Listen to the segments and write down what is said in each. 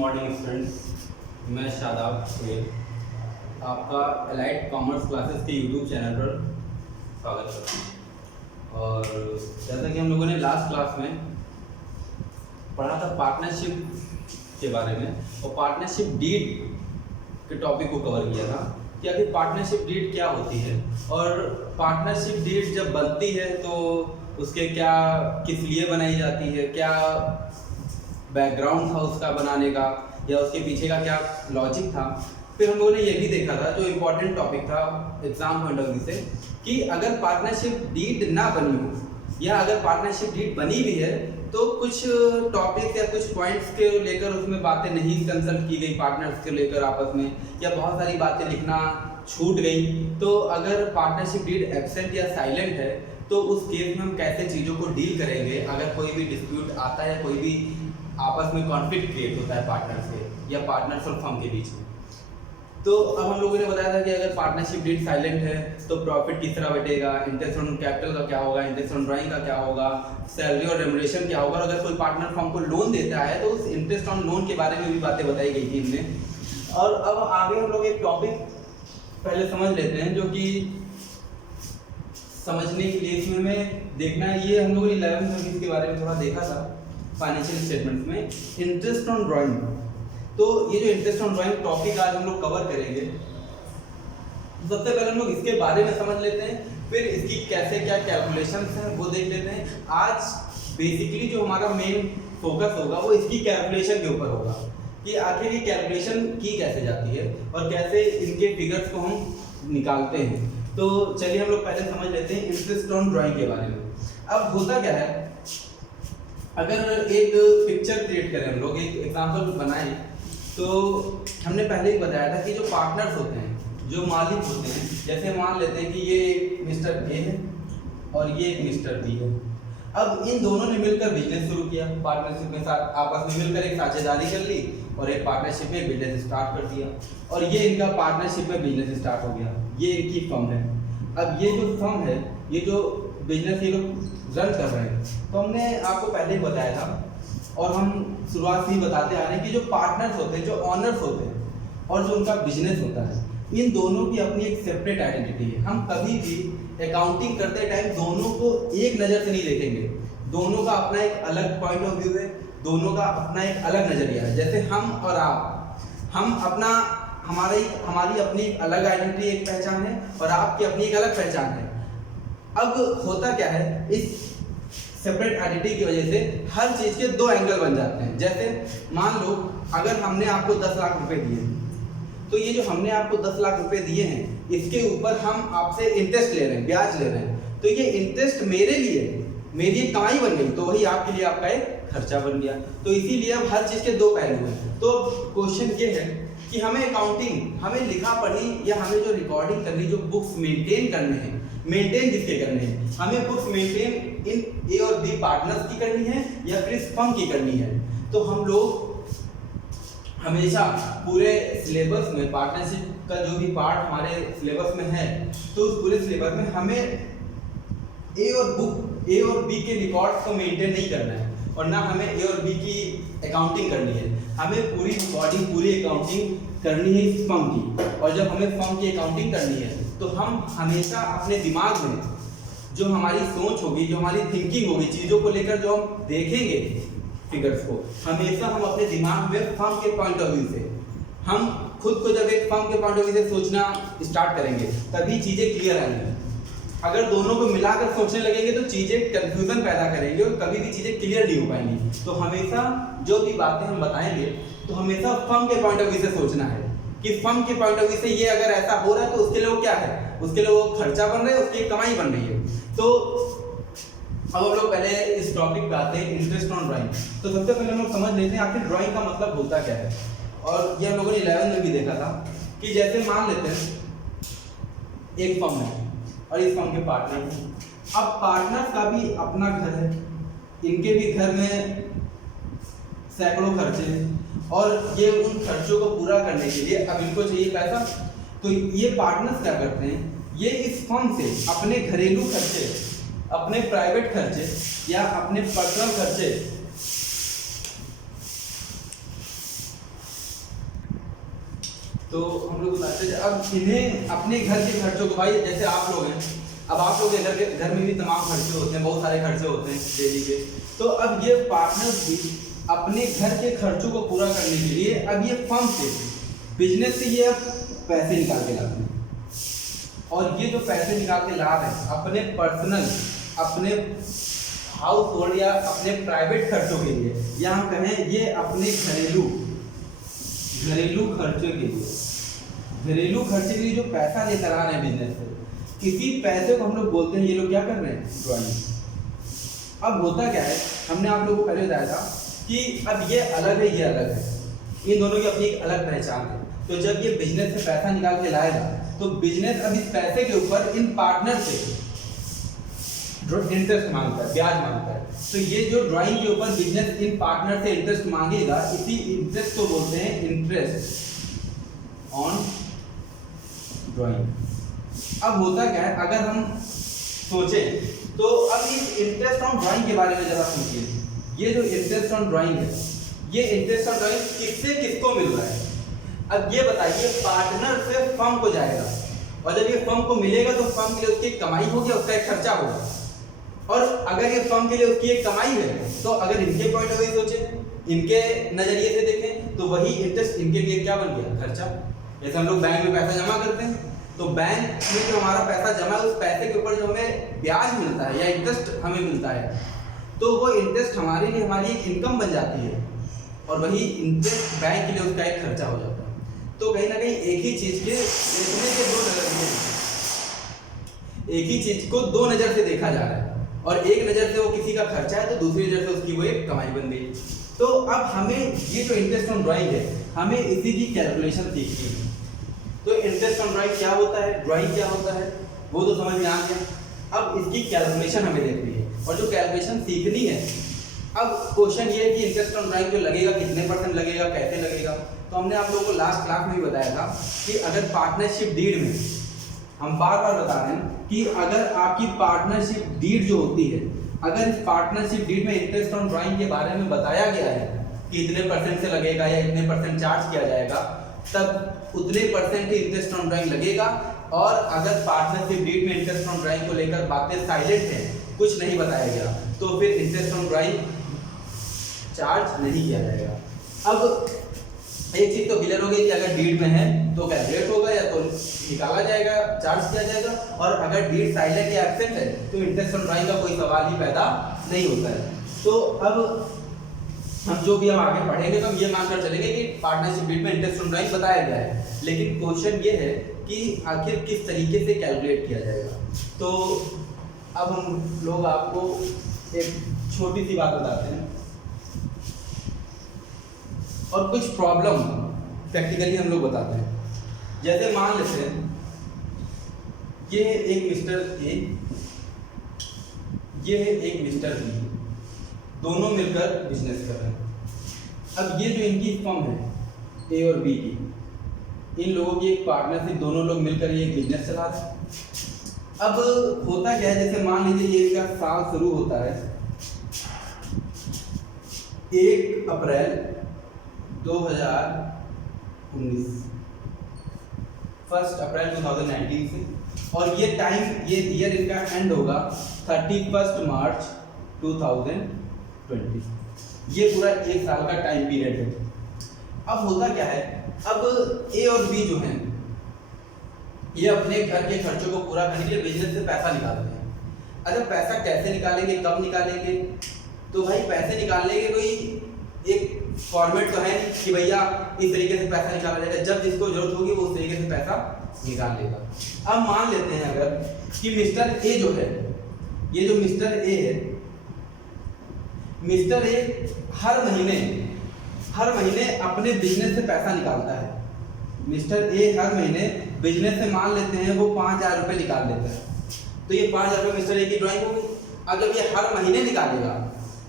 Morning students, मैं शादाब खेल आपका एलाइट कॉमर्स क्लासेस के यूट्यूब चैनल पर स्वागत करता हूँ। और जैसा कि हम लोगों ने लास्ट क्लास में पढ़ा था पार्टनरशिप के बारे में, और पार्टनरशिप डीड के टॉपिक को कवर किया था कि आखिर पार्टनरशिप डीड क्या होती है, और पार्टनरशिप डीड जब बनती है तो उसके क्या किस लिए बनाई जाती है, क्या बैकग्राउंड था उसका बनाने का, या उसके पीछे का क्या लॉजिक था। फिर हम लोगों ने ये भी देखा था, जो इम्पोर्टेंट टॉपिक था एग्जाम पॉइंट ऑफ व्यू से, कि अगर पार्टनरशिप डीड ना बनी हो या अगर पार्टनरशिप डीड बनी भी है तो कुछ टॉपिक या कुछ पॉइंट्स के लेकर उसमें बातें नहीं कंसल्ट की गई पार्टनर्स के लेकर आपस में, या बहुत सारी बातें लिखना छूट गई। तो अगर पार्टनरशिप डीड एब्सेंट या साइलेंट है तो उस केस में हम कैसे चीज़ों को डील करेंगे अगर कोई भी डिस्प्यूट आता है, कोई भी आपस में कॉन्फ्लिक्ट क्रिएट होता है पार्टनर से या पार्टनर्स और फर्म के बीच में। तो अब हम लोगों ने बताया था कि अगर पार्टनरशिप डीड साइलेंट है तो प्रॉफिट किस तरह बटेगा, इंटरेस्ट ऑन कैपिटल का क्या होगा, इंटरेस्ट ऑन ड्राइंग का क्या होगा, सैलरी और रेमुनरेशन क्या होगा, और अगर कोई पार्टनर फर्म को लोन देता है तो उस इंटरेस्ट ऑन लोन के बारे में भी बातें बताई गई थी इनमें। और अब आगे हम लोग एक टॉपिक पहले समझ लेते हैं, जो कि समझने के लिए इसमें हमें देखना है, ये हम लोगों ने 11th में इसके बारे में थोड़ा देखा था फाइनेंशियल स्टेटमेंट्स में, इंटरेस्ट ऑन ड्राइंग। तो ये जो इंटरेस्ट ऑन ड्राइंग टॉपिक आज हम लोग कवर करेंगे। सबसे पहले हम लोग इसके बारे में समझ लेते हैं, फिर इसकी कैसे क्या कैलकुलेशंस हैं वो देख लेते हैं। आज बेसिकली जो हमारा मेन फोकस होगा वो इसकी कैलकुलेशन के ऊपर होगा कि आखिर ये कैलकुलेशन की कैसे जाती है और कैसे इनके फिगर्स को हम निकालते हैं। तो चलिए हम लोग पहले समझ लेते हैं इंटरेस्ट ऑन ड्राइंग के बारे में। अब होता क्या है, अगर एक पिक्चर क्रिएट करें, हम लोग एक एग्जांपल बनाएं, तो हमने पहले ही बताया था कि जो पार्टनर्स होते हैं, जो मालिक होते हैं, जैसे मान लेते हैं कि ये एक मिस्टर ए है और ये एक मिस्टर बी है। अब इन दोनों ने मिलकर बिजनेस शुरू किया, पार्टनरशिप में साथ आपस में मिलकर एक साझेदारी कर ली और एक पार्टनरशिप में बिजनेस स्टार्ट कर दिया, और ये इनका पार्टनरशिप में बिजनेस स्टार्ट हो गया। ये इनकी फर्म है। अब ये जो फर्म है, ये जो बिजनेस ये लोग रन कर रहे हैं, तो हमने आपको पहले ही बताया था और हम शुरुआत से ही बताते आ रहे हैं कि जो पार्टनर्स होते हैं, जो ऑनर्स होते हैं और जो उनका बिजनेस होता है, इन दोनों की अपनी एक सेपरेट आइडेंटिटी है। हम कभी भी अकाउंटिंग करते टाइम दोनों को एक नज़र से नहीं देखेंगे, दोनों का अपना एक अलग पॉइंट ऑफ व्यू है, दोनों का अपना एक अलग नज़रिया है। जैसे हम और आप, हम अपना हमारी अपनी एक अलग आइडेंटिटी, एक पहचान है, और आपकी अपनी एक अलग पहचान है। अब होता क्या है, इस सेपरेट आइडेंटिटी की वजह से हर चीज़ के दो एंगल बन जाते हैं। जैसे मान लो अगर हमने आपको 10 लाख रुपए दिए, तो ये जो हमने आपको 10 लाख रुपए दिए हैं, इसके ऊपर हम आपसे इंटरेस्ट ले रहे हैं, ब्याज ले रहे हैं, तो ये इंटरेस्ट मेरे लिए मेरी एक कमाई बन गई, तो वही आपके लिए आपका एक खर्चा बन गया। तो इसीलिए अब हर चीज़ के दो पहलू हैं। तो क्वेश्चन ये है कि हमें अकाउंटिंग, हमें लिखा पढ़ी या हमें जो रिकॉर्डिंग करनी, जो बुक्स मेंटेन करने हैं, मेंटेन किसके करने हैं, हमें बुक्स मेंटेन इन ए और बी पार्टनर्स की करनी है या फिर इस फर्म की करनी है। तो हम लोग हमेशा पूरे सिलेबस में पार्टनरशिप का जो भी पार्ट हमारे सिलेबस में है, तो उस पूरे सिलेबस में हमें ए और बी के रिकॉर्ड्स को मेंटेन नहीं करना है, और ना हमें ए और बी की अकाउंटिंग करनी है। हमें पूरी रिकॉर्डिंग, पूरी अकाउंटिंग करनी है इस फर्म की। और जब हमें फर्म की अकाउंटिंग करनी है तो हम हमेशा अपने दिमाग में जो हमारी सोच होगी, जो हमारी थिंकिंग होगी, चीज़ों को लेकर जो हम देखेंगे फिगर्स को, हमेशा हम अपने दिमाग में फर्म के पॉइंट ऑफ व्यू से, हम खुद को जब एक फर्म के पॉइंट ऑफ व्यू से सोचना स्टार्ट करेंगे तभी चीज़ें क्लियर आएंगी। अगर दोनों को मिलाकर सोचने लगेंगे तो चीज़ें कंफ्यूजन पैदा करेंगे और कभी भी चीज़ें क्लियर नहीं हो पाएंगी। तो हमेशा जो भी बातें हम बताएंगे तो हमेशा फर्म के पॉइंट ऑफ व्यू से सोचना है कि फर्म के पॉइंट ऑफ व्यू से ये अगर ऐसा हो रहा है तो उसके लिए वो क्या है, उसके लिए वो खर्चा बन रहा है, उसकी कमाई बन रही है। तो अब हम लोग पहले इस टॉपिक पे आते हैं, इंटरेस्ट ऑन ड्राइंग। तो सबसे पहले हम लोग समझ लेते हैं आखिर ड्राइंग का मतलब होता क्या है। और ये हम लोगों ने 11 में भी देखा था कि जैसे मान लेते हैं एक फर्म है और इस फर्म के पार्टनर हैं। अब पार्टनर का भी अपना घर है, इनके भी घर में सैकड़ों खर्चे हैं, और ये उन खर्चों को पूरा करने के लिए अब इनको चाहिए पैसा। तो ये पार्टनर्स क्या करते हैं, ये इस फर्म से अपने घरेलू खर्चे, अपने प्राइवेट खर्चे या अपने पर्सनल खर्चे तो हम लोग बताते हैं अब इन्हें अपने घर के खर्चों को, भाई जैसे आप लोग हैं, अब आप लोग के घर में भी तमाम खर्चे होते हैं, बहुत सारे खर्चे होते हैं डेली के। तो अब ये पार्टनर्स भी अपने घर के खर्चों को पूरा करने के लिए अब ये फर्म से, बिजनेस से ये अब पैसे निकाल के लाते हैं, और ये जो पैसे निकाल के ला रहे हैं अपने पर्सनल, अपने हाउस होल्ड या अपने प्राइवेट खर्चों के लिए, या हम कहें ये अपने घरेलू खर्चों के लिए, घरेलू खर्चे के लिए जो पैसा लेकर आ रहे हैं बिजनेस से, इसी पैसे को हम लोग बोलते हैं, ये लोग क्या कर रहे हैं, ड्राइंग। अब होता क्या है, हमने आप लोगों को पहले बताया था कि अब ये अलग है, ये अलग है, इन दोनों की अपनी एक अलग पहचान है। तो जब ये बिजनेस से पैसा निकाल के लाएगा तो बिजनेस अब इस पैसे के ऊपर इन पार्टनर से इंटरेस्ट मांगता है, ब्याज मांगता है। तो ये जो ड्राइंग के ऊपर बिजनेस इन पार्टनर से इंटरेस्ट मांगेगा, इसी इंटरेस्ट को बोलते हैं इंटरेस्ट ऑन ड्राइंग। अब होता क्या है, अगर हम सोचें तो अब इस इंटरेस्ट ऑन ड्राइंग के बारे में जरा सोचिए। ये जो इंटरेस्ट ऑन ड्राइंग है, ये इंटरेस्ट ऑन ड्राइंग किससे किसको मिल रहा है? अब ये बताइए, पार्टनर से फर्म को जाएगा, और जब ये फर्म को मिलेगा तो फर्म के लिए उसकी कमाई होगी, उसका एक खर्चा होगा। और अगर ये फर्म के लिए उसकी एक कमाई है, तो अगर इनके पॉइंट ऑफ व्यू सोचें, इनके नजरिए से देखें, तो वही इंटरेस्ट इनके लिए क्या बन गया, खर्चा। जैसे हम लोग बैंक में पैसा जमा करते हैं, तो बैंक में जो हमारा पैसा जमा है, उस पैसे के ऊपर जो हमें ब्याज मिलता है या इंटरेस्ट हमें मिलता है, तो वो इंटरेस्ट हमारे लिए हमारी इनकम बन जाती है, और वही इंटरेस्ट बैंक के लिए उसका एक खर्चा हो जाता है। तो कहीं ना कहीं एक ही चीज के देखने के दो नजरिए, एक ही चीज को दो नजर से देखा जा रहा है, और एक नजर से वो किसी का खर्चा है, तो दूसरी नजर से उसकी वो एक कमाई बन गई। तो अब हमें ये जो इंटरेस्ट ऑन ड्राइंग है, हमें इसी की कैलकुलेशन सीखनी है। तो इंटरेस्ट ऑन ड्राइंग क्या होता है, ड्राइंग क्या होता है, वो तो समझ में आ गया। अब इसकी कैलकुलेशन हमें देखनी है, और जो कैलकुलेशन सीखनी है, अब क्वेश्चन ये है कि इंटरेस्ट ऑन ड्राइंग जो लगेगा, कितने % लगेगा, कैसे लगेगा। तो हमने आप लोगों को लास्ट क्लास में भी बताया था कि अगर पार्टनरशिप डीड में, हम बार बार बता रहे हैं कि अगर आपकी पार्टनरशिप डीड जो होती है, अगर इस पार्टनरशिप डीड में इंटरेस्ट ऑन ड्राइंग के बारे में बताया गया है कि इतने % से लगेगा या इतने % चार्ज किया जाएगा, तब उतने % ही इंटरेस्ट ऑन ड्राइंग लगेगा। और अगर पार्टनरशिप डीड में इंटरेस्ट ऑन ड्राइंग को लेकर बातें साइलेंट हैं, कुछ नहीं बताया गया, तो फिर इंटरेस्ट ऑन ड्राइंग चार्ज नहीं किया जाएगा। अब एक चीज तो क्लियर हो गई कि अगर डीड में है तो कैलकुलेट होगा या तो निकाला जाएगा, चार्ज किया जाएगा, और अगर डीड साइलेंट या एब्सेंट है तो इंटरेस्ट ऑन ड्राइंग का कोई सवाल ही पैदा नहीं होता है। तो अब हम जो भी हम आगे पढ़ेंगे तो हम ये मानकर चलेंगे कि पार्टनरशिप डीड में इंटरेस्ट ऑन ड्राइंग बताया गया है, लेकिन क्वेश्चन ये है कि आखिर किस तरीके से कैलकुलेट किया जाएगा। तो अब हम लोग आपको एक छोटी सी बात बताते हैं, और कुछ प्रॉब्लम प्रैक्टिकली हम लोग बताते हैं। जैसे मान लेते हैं ये है एक मिस्टर ए, ये है एक मिस्टर बी, दोनों मिलकर बिजनेस कर रहे हैं। अब ये जो इनकी फर्म है ए और बी की, इन लोगों की एक पार्टनरशिप, दोनों लोग मिलकर ये बिजनेस चला रहे हैं। अब होता क्या है, जैसे मान लीजिए ये इनका साल शुरू होता है 1 अप्रैल 2019, 1 अप्रैल 2019 से, और ये टाइम, ये ईयर इनका एंड होगा 31 मार्च 2020। ये पूरा एक साल का टाइम पीरियड है। अब होता क्या है, अब ए और बी जो हैं, ये अपने घर के खर्चों को पूरा करने के लिए बिजनेस से पैसा निकालते हैं। अच्छा, पैसा कैसे निकालेंगे, कब निकालेंगे? तो भाई पैसे निकालने के कोई एक फॉर्मेट तो है नहीं कि भैया इस तरीके से पैसा निकाला जाएगा, जब जिसको जरूरत होगी वो उस तरीके से पैसा निकाल लेगा। अब मान लेते हैं अगर कि मिस्टर ए जो है, ये जो मिस्टर ए है, मिस्टर ए हर महीने अपने बिजनेस से पैसा निकालता है। मिस्टर ए हर महीने बिजनेस से मान लेते हैं वो 5000 रुपये निकाल लेता है। तो ये 5000 रुपये मिस्टर ए की ड्राइंग होगी। अब जब ये हर महीने निकालेगा,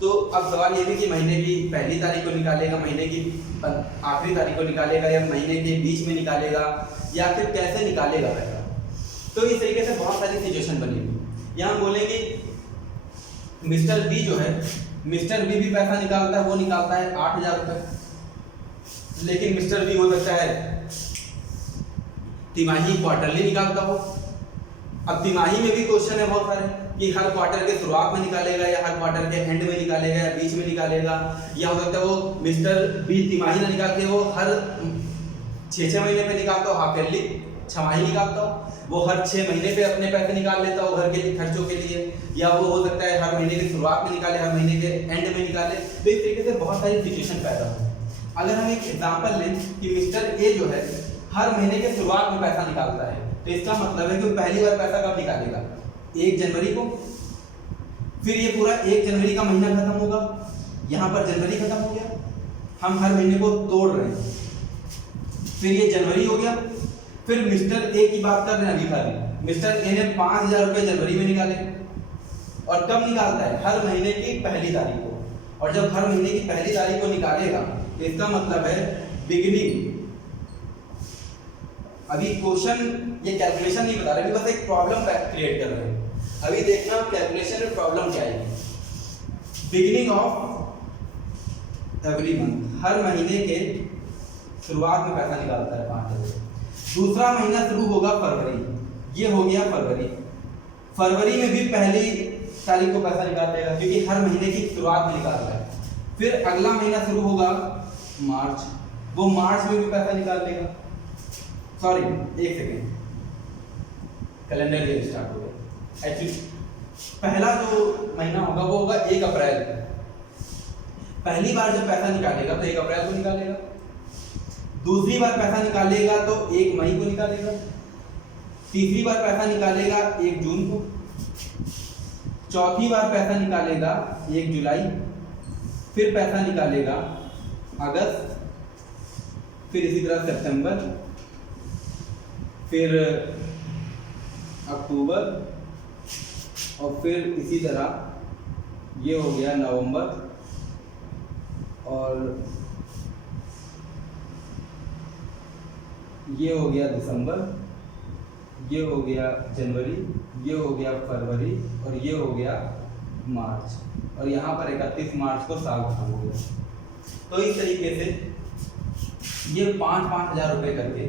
तो अब सवाल ये भी कि महीने की पहली तारीख को निकालेगा, महीने की आखिरी तारीख को निकालेगा, या महीने के बीच में निकालेगा, या फिर कैसे निकालेगा पैसा। तो इस तरीके से बहुत सारी सिचुएशन बनेगी। यहाँ बोलेंगे मिस्टर बी जो है, मिस्टर बी भी पैसा निकालता है, वो निकालता है 8000 रुपये, लेकिन मिस्टर बी हो सकता है तिमाही क्वार्टरली निकालता हो। अब तिमाही में भी क्वेश्चन है बहुत सारे कि हर क्वार्टर के शुरुआत में निकालेगा या हर क्वार्टर के एंड में निकालेगा या बीच में निकालेगा, या हो सकता है वो मिस्टर बी तिमाही ना निकाल के वो हर 6 महीने पे निकालता हो, हाफ ईयरली छमाही निकालता हो, वो हर 6 महीने पे अपने पैसे निकाल लेता हो घर के खर्चों के लिए, या वो हो सकता है हर महीने की शुरुआत में निकाले, हर महीने के एंड में निकाले। तो इस तरीके से बहुत सारी सिचुएशन पैदा हो। अगर हम एक एग्जांपल लें कि मिस्टर ए जो है हर महीने के शुरुआत में पैसा निकालता है, तो इसका मतलब है कि वो पहली बार पैसा कब निकालेगा? 1 जनवरी को। फिर ये पूरा 1 जनवरी का महीना खत्म होगा, यहाँ पर जनवरी खत्म हो गया, हम हर महीने को तोड़ रहे हैं, फिर ये जनवरी हो गया। फिर मिस्टर ए की बात कर रहे हैं अभी खाली, मिस्टर ए ने 5000 रुपये जनवरी में निकाले, और कब निकालता है? हर महीने की पहली तारीख को। और जब हर महीने की पहली तारीख को निकालेगा तो इसका मतलब है बिगिनिंग। अभी क्वेश्चन ये कैलकुलेशन नहीं बता रहे, अभी बस एक प्रॉब्लम क्रिएट कर रहे हैं। अभी देखना कैलकुलेशन में प्रॉब्लम क्या आएगी। बिगिनिंग ऑफ एवरी मंथ, हर महीने के शुरुआत में पैसा निकालता है 5000। दूसरा महीना शुरू होगा फरवरी, ये हो गया फरवरी। फरवरी में भी पहली तारीख को पैसा निकाल देगा क्योंकि हर महीने की शुरुआत में निकालता है। फिर अगला महीना शुरू होगा मार्च, वो मार्च में भी पैसा निकाल देगा। सॉरी, एक सेकेंड, कैलेंडर ईयर स्टार्ट हो गया। एक्चुअली पहला जो महीना होगा वो होगा 1 अप्रैल। पहली बार जब पैसा निकालेगा तो 1 अप्रैल को निकालेगा, दूसरी बार पैसा निकालेगा तो 1 मई को निकालेगा, तीसरी बार पैसा निकालेगा 1 जून को, चौथी बार पैसा निकालेगा 1 जुलाई, फिर पैसा निकालेगा अगस्त, फिर इसी तरह सितंबर, फिर अक्टूबर, और फिर इसी तरह ये हो गया नवंबर, और ये हो गया दिसंबर, ये हो गया जनवरी, ये हो गया फरवरी, और ये हो गया मार्च, और यहाँ पर 31 मार्च को साल खत्म हो गया। तो इस तरीके से ये 5-5 हज़ार रुपये करके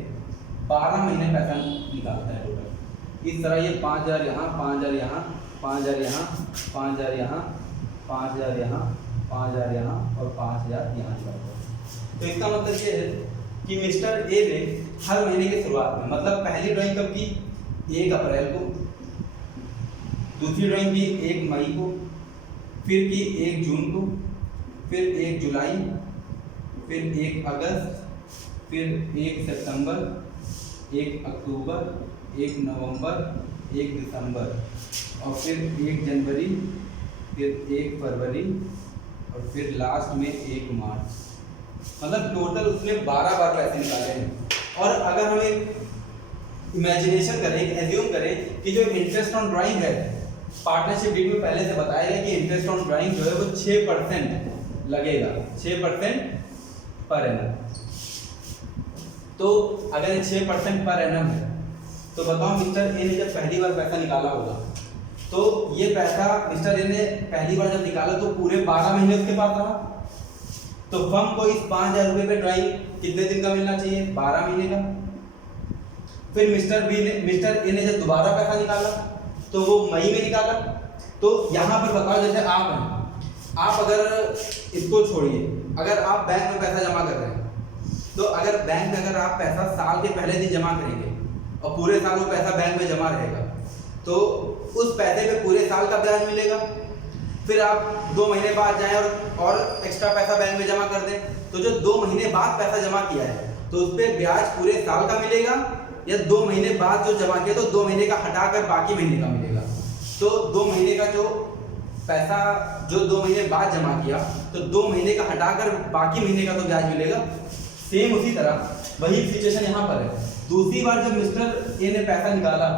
12 महीने पैसा निकालता है टोटल। इस तरह ये 5000 यहाँ, 5000 यहाँ, 5000 यहाँ, 5000 यहाँ, 5000 यहाँ, 5000 यहाँ और 5000 यहाँ निकालता है। तो इसका मतलब ये है कि मिस्टर ए ने हर महीने की शुरुआत में, मतलब पहली ड्राइंग कब की? 1 अप्रैल को, दूसरी ड्राइंग की 1 मई को, फिर की 1 जून को, फिर 1 जुलाई, फिर 1 अगस्त, फिर 1 सितंबर, 1 अक्टूबर, 1 नवंबर, 1 दिसंबर, और फिर 1 जनवरी, फिर 1 फरवरी, और फिर लास्ट में 1 मार्च। मतलब टोटल उसने 12 बार पैसे निकाले हैं। और अगर हम एक इमेजिनेशन करें, एक एज्यूम करें कि जो इंटरेस्ट ऑन ड्राइंग है, पार्टनरशिप डीड में पहले से बताया गया कि इंटरेस्ट ऑन ड्राइंग जो है वो 6% लगेगा, 6% पर एनम। तो अगर 6% पर एनम है तो बताओ मिस्टर ए ने जब पहली बार पैसा निकाला होगा तो ये पैसा मिस्टर ए ने पहली बार जब निकाला तो पूरे 12 महीने उसके पास रहा। तो फर्म को इस 5000 रुपये पे ड्राइंग कितने दिन का मिलना चाहिए? 12 महीने का। फिर मिस्टर ए ने जब दोबारा पैसा निकाला तो वो मई में निकाला। तो यहाँ पर बताओ, जैसे आप हैं, आप अगर इसको छोड़िए, अगर आप बैंक में पैसा जमा कर रहे हैं तो अगर बैंक में अगर आप पैसा साल के पहले दिन जमा करेंगे और पूरे साल वो पैसा बैंक में जमा रहेगा तो उस पैसे पे पूरे साल का ब्याज मिलेगा। फिर आप 2 महीने बाद जाएं और एक्स्ट्रा पैसा बैंक में जमा कर दें तो जो 2 महीने बाद पैसा जमा किया है तो उस पर ब्याज पूरे साल का मिलेगा, या 2 महीने बाद जो जमा किया तो 2 महीने का हटाकर बाकी महीने का मिलेगा। तो 2 महीने का जो पैसा जो 2 महीने बाद जमा किया तो 2 महीने का हटाकर बाकी महीने का तो ब्याज मिलेगा। सेम उसी तरह वही सिचुएशन यहाँ पर है। दूसरी बार जब मिस्टर ए ने पैसा निकाला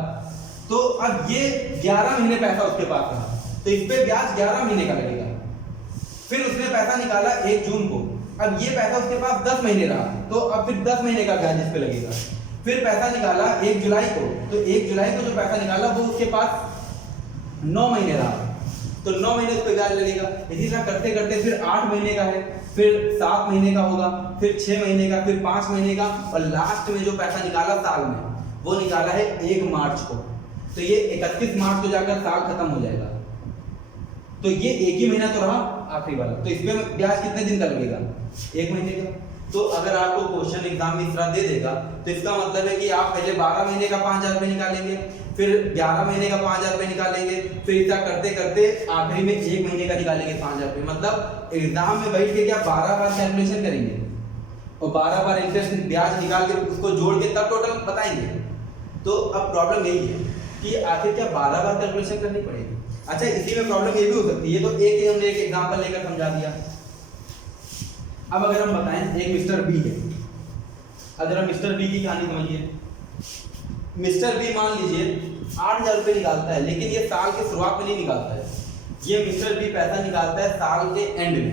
तो अब ये 11 महीने पैसा उसके पास था तो इस पे ब्याज 11 महीने का लगेगा। फिर उसने पैसा निकाला 1 जून को, अब ये पैसा उसके पास 10 महीने रहा तो अब फिर 10 महीने का ब्याज इस पे लगेगा। फिर पैसा निकाला 1 जुलाई को, तो 1 जुलाई को जो पैसा निकाला वो उसके पास 9 महीने रहा तो 9 महीने उस पे ब्याज लगेगा। इसी तरह करते करते फिर 8 महीने का है, फिर 7 महीने का होगा, फिर 6 महीने का, फिर 5 महीने का, और लास्ट में जो पैसा निकाला साल में वो निकाला है 1 मार्च को, तो ये 31 मार्च को जाकर साल खत्म हो जाएगा। तो ये एक ही महीना तो रहा आखिरी वाला, तो इसमें ब्याज कितने दिन का लगेगा? 1 महीने का। तो अगर आपको क्वेश्चन एग्जाम में इस तरह दे देगा तो इसका मतलब है कि आप पहले 12 महीने का 5000 रुपये निकालेंगे, फिर 11 महीने का 5000 रुपये निकालेंगे, फिर ऐसा करते करते आखिरी में 1 महीने का निकालेंगे 5000 रुपये। मतलब एग्जाम में बैठ के क्या 12 बार कैलकुलेशन करेंगे और 12 बार इंटरेस्ट ब्याज निकाल के उसको जोड़ के तब टोटल बताएंगे। तो अब प्रॉब्लम यही है कि आखिर क्या 12 बार कैलकुलेशन करनी पड़ेगी। अच्छा, इसी में प्रॉब्लम ये भी हो सकती है, तो हमने एक एग्जांपल लेकर समझा दिया। अब अगर हम बताएं एक मिस्टर बी है, अगर हम मिस्टर बी की कहानी समझिए। मिस्टर बी मान लीजिए 8000 रुपये निकालता है, लेकिन ये साल की शुरुआत में नहीं निकालता है। ये मिस्टर बी पैसा निकालता है साल के एंड में,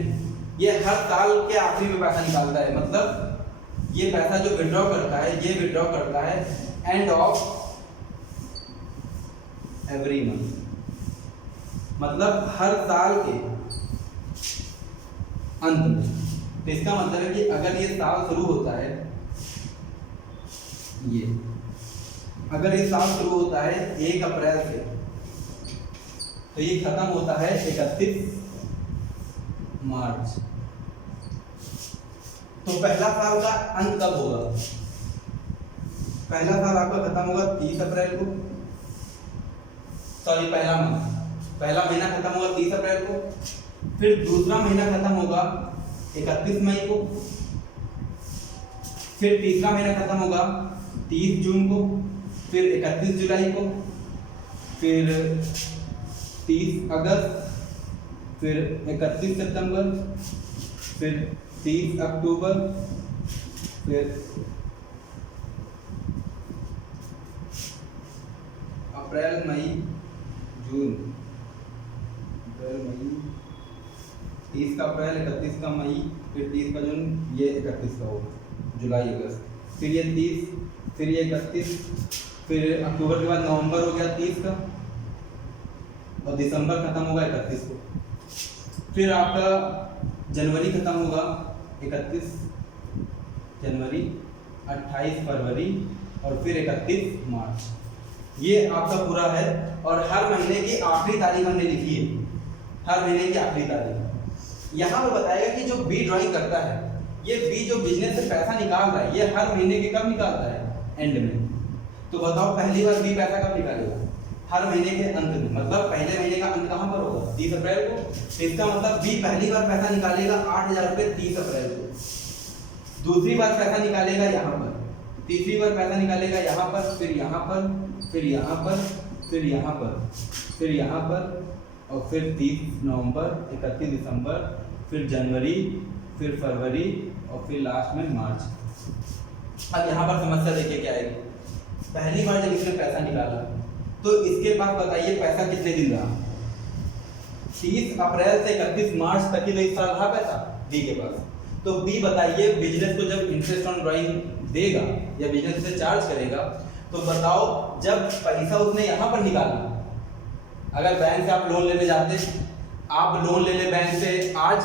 ये हर साल के आखिरी में पैसा निकालता है। मतलब ये पैसा जो विड्रॉ करता है, ये विड्रॉ करता है एंड ऑफ एवरी मंथ, मतलब हर साल के अंत में। तो इसका मतलब है कि अगर ये साल शुरू होता है, ये अगर ये साल शुरू होता है 1 अप्रैल से, तो ये खत्म होता है 31 मार्च। तो पहला साल का अंत कब होगा? पहला साल आपका खत्म होगा 30 अप्रैल को, सॉरी पहला महीना खत्म होगा 30 अप्रैल को, फिर दूसरा महीना खत्म होगा 31 मई को, फिर तीसरा महीना खत्म होगा 30 जून को, फिर 31 जुलाई को, फिर 30 अगस्त, फिर 31 सितंबर, फिर 30 अक्टूबर, फिर अप्रैल मई जून, अप्रैल मई 30 का अप्रैल, 31 का मई, फिर 30 का जून, ये 31 का होगा जुलाई अगस्त, फिर ये 30, फिर ये 31, फिर अक्टूबर के बाद नवंबर हो गया 30 का, और दिसंबर खत्म होगा 31 को, फिर आपका जनवरी खत्म होगा 31 जनवरी, 28 फरवरी, और फिर 31 मार्च। ये आपका पूरा है, और हर महीने की आखिरी तारीख हमने लिखी है, हर महीने की आखिरी तारीख। यहाँ पे बताएगा कि जो बी ड्राइंग करता है, ये बी जो बिजनेस से पैसा निकाल रहा है, ये हर महीने के कब निकालता है? एंड में। तो बताओ पहली बार बी पैसा कब निकालेगा? हर महीने के अंत में। मतलब पहले महीने का अंत कहाँ पर होगा? 30 अप्रैल को। तो इसका मतलब बी पहली बार पैसा निकालेगा 8000 रुपये 30 अप्रैल को, दूसरी बार पैसा निकालेगा यहाँ पर, तीसरी बार पैसा निकालेगा यहाँ पर, फिर यहाँ पर, फिर यहाँ पर, फिर यहाँ पर, फिर यहाँ पर, और फिर 30 नवंबर, 31 दिसंबर, फिर जनवरी, फिर फरवरी, और फिर लास्ट में मार्च। अब यहाँ पर समस्या देखिए क्या आएगी। पहली बार जब इसने पैसा निकाला तो इसके पास बताइए पैसा कितने दिन रहा? 30 अप्रैल से 31 मार्च तक ही तो इस साल रहा पैसा बी के पास। तो बी बताइए बिजनेस को जब इंटरेस्ट ऑन ड्राइंग देगा या बिजनेस से चार्ज करेगा, तो बताओ जब पैसा उसने यहाँ पर निकाला, अगर बैंक से आप लोन लेने जाते, आप लोन ले ले बैंक से आज,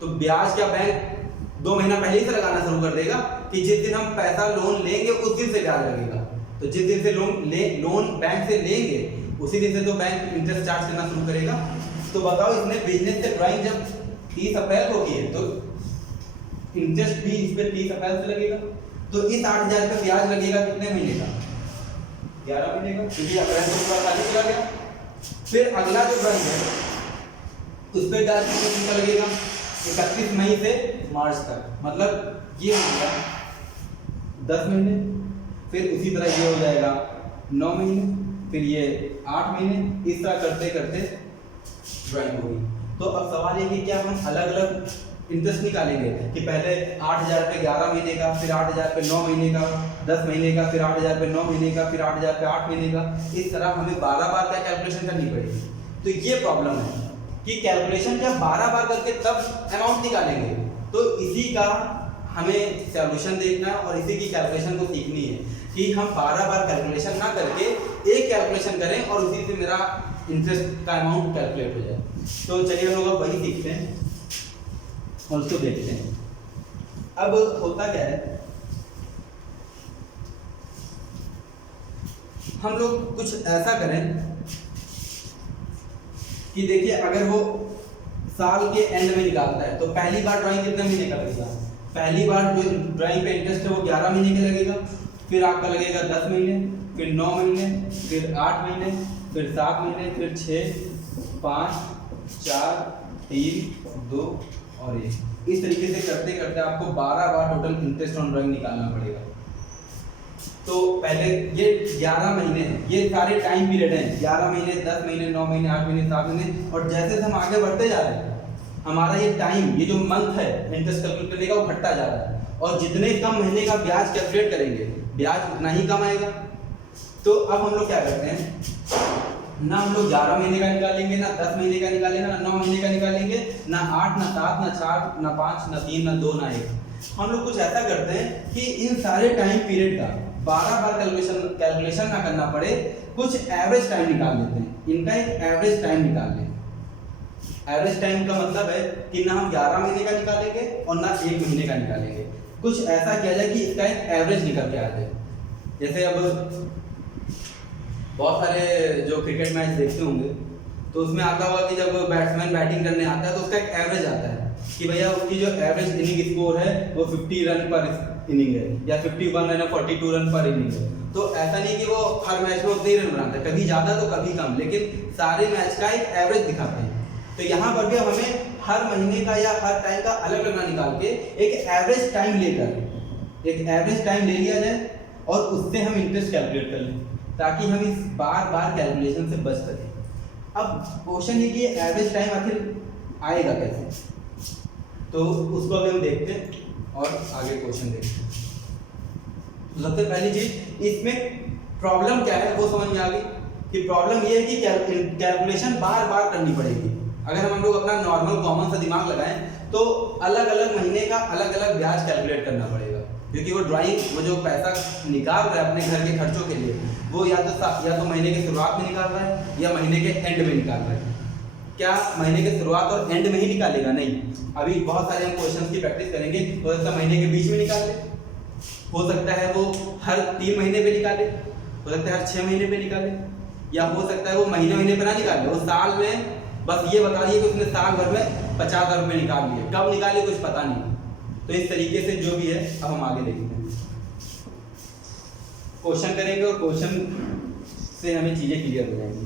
तो ब्याज क्या बैंक 2 महीना पहले ही से लगाना शुरू कर देगा कि जिस दिन हम पैसा लोन लेंगे उस दिन से ब्याज लगेगा। तो जिस दिन से लोन बैंक से लेंगे उसी दिन से तो बैंक इंटरेस्ट चार्ज करना शुरू करेगा। तो बताओ इसने बिजनेस से ड्राइंग जब 30 अप्रैल को की है, तो इंटरेस्ट भी इस पे 30 अप्रैल से लगेगा। तो इस 8000 पे ब्याज लगेगा कितने महीने का? 11 महीने का, क्योंकि अप्रैल से पूरा खाली चला गया। फिर अगला जो ड्राइंग है उस पर ब्याज कितने दिन का लगेगा? 31 मई से मार्च तक, मतलब ये हो गया 10 महीने। फिर उसी तरह ये हो जाएगा 9 महीने, फिर ये 8 महीने, इस तरह करते करते ड्राइंग होगी। तो अब सवाल ये कि क्या हम अलग अलग इंटरेस्ट निकालेंगे कि पहले 8000 पे 11 महीने का, फिर 8000 पे 9 महीने का, 10 महीने का, फिर 8000 पे 9 महीने का, फिर 8000 पे 8 महीने का, इस तरह हमें 12 बार क्या कैलकुलेशन करनी पड़ेगी। तो ये प्रॉब्लम है कि कैलकुलेशन जब 12 बार करके तब अमाउंट निकालेंगे। तो इसी का हमें सॉल्यूशन देखना है और इसी की कैलकुलेशन को सीखनी है कि हम 12 बार कैलकुलेशन ना करके एक कैलकुलेशन करें और उसी से मेरा इंटरेस्ट का अमाउंट कैलकुलेट हो जाए। तो चलिए हम लोग वही सीखते हैं और उसको देखते हैं। अब होता क्या है हम लोग कुछ ऐसा करें कि देखिए अगर वो साल के एंड में निकालता है तो पहली बार ड्राइंग कितने महीने का लगेगा, पहली बार जो ड्राइंग पे इंटरेस्ट है वो 11 महीने का लगेगा, फिर आपका लगेगा 10 महीने, फिर 9 महीने, फिर 8 महीने, फिर 7 महीने, फिर 6, 5, 4, 3, 2 और 1। इस तरीके से करते करते आपको 12 बार टोटल इंटरेस्ट ऑन ड्राइंग निकालना पड़ेगा। तो पहले ये 11 महीने ये सारे टाइम पीरियड हैं, 11 महीने, 10 महीने, 9 महीने, 8 महीने, 7 महीने, और जैसे हम आगे बढ़ते जा रहे हैं हमारा ये टाइम, ये जो मंथ है इंटरेस्ट कैलकुलेट करने का वो घटता जा रहा है, और जितने कम महीने का ब्याज कैलकुलेट करेंगे ब्याज उतना ही कम आएगा। तो अब हम लोग क्या करते हैं, ना हम लोग 11 महीने का निकालेंगे, ना 10 महीने का निकालेंगे, ना 9 महीने का निकालेंगे, ना 8, ना 7, ना 4, ना 5, ना 3, ना 2, ना 1। हम लोग कुछ ऐसा करते हैं कि इन सारे टाइम पीरियड का 12 बार कैलकुलेशन ना करना पड़े, कुछ एवरेज टाइम निकाल लेते हैं, इनका एक एवरेज टाइम निकाल लें। एवरेज टाइम का मतलब है कि ना हम 11 महीने का निकालेंगे और ना 1 महीने का निकालेंगे, कुछ ऐसा किया जाए कि इसका एक एवरेज निकल के आ जाए। जैसे अब बहुत सारे जो क्रिकेट मैच देखते होंगे तो उसमें आता होगा कि जब बैट्समैन बैटिंग करने आता है तो उसका एक एवरेज आता है कि भैया उसकी जो एवरेज इनिंग स्कोर है वो 50 रन पर इनिंग है, या 51 रन या 42 रन पर इनिंग है। तो ऐसा नहीं कि वो हर मैच में उतने ही रन बनाता है, कभी ज़्यादा तो कभी कम, लेकिन सारे मैच का एक एवरेज दिखाते हैं। तो यहाँ पर भी हमें हर महीने का या हर टाइम का अलग अलग निकाल के एक एवरेज टाइम लेकर एक एवरेज टाइम ले लिया जाए और उससे हम इंटरेस्ट कैलकुलेट कर लें, ताकि हम इस बार बार कैलकुलेशन से बच सकें। अब क्वेश्चन है कि ये एवरेज टाइम आखिर आएगा कैसे, तो उसको अभी हम देखते हैं और आगे क्वेश्चन देखते हैं। तो सबसे पहली चीज इसमें प्रॉब्लम क्या है वो समझ में आ गई कि प्रॉब्लम ये है कि कैलकुलेशन बार बार करनी पड़ेगी। अगर हम लोग अपना नॉर्मल कॉमन सा दिमाग लगाएं तो अलग अलग महीने का अलग अलग ब्याज कैलकुलेट करना पड़ेगा, क्योंकि वो ड्राइंग वो जो पैसा निकाल रहा है अपने घर के खर्चों के लिए वो या तो महीने के शुरुआत में निकाल रहा है या महीने के एंड में निकाल रहा है। क्या महीने के शुरुआत और एंड में ही निकालेगा? नहीं, अभी बहुत सारे हम क्वेश्चंस की प्रैक्टिस करेंगे। हो सकता है महीने के बीच में निकाल ले, हो सकता है वो हर 3 महीने पे निकाले, हो सकता है हर 6 महीने पे निकाले, या हो सकता है वो महीने पे ना निकाले, वो साल में बस ये बता दिए कि उसने साल भर में 50,000 रुपये निकाल लिए, कब निकाले कुछ पता नहीं। तो इस तरीके से जो भी है अब हम आगे देखते हैं, क्वेश्चन करेंगे और क्वेश्चन से हमें चीजें क्लियर हो जाएंगी।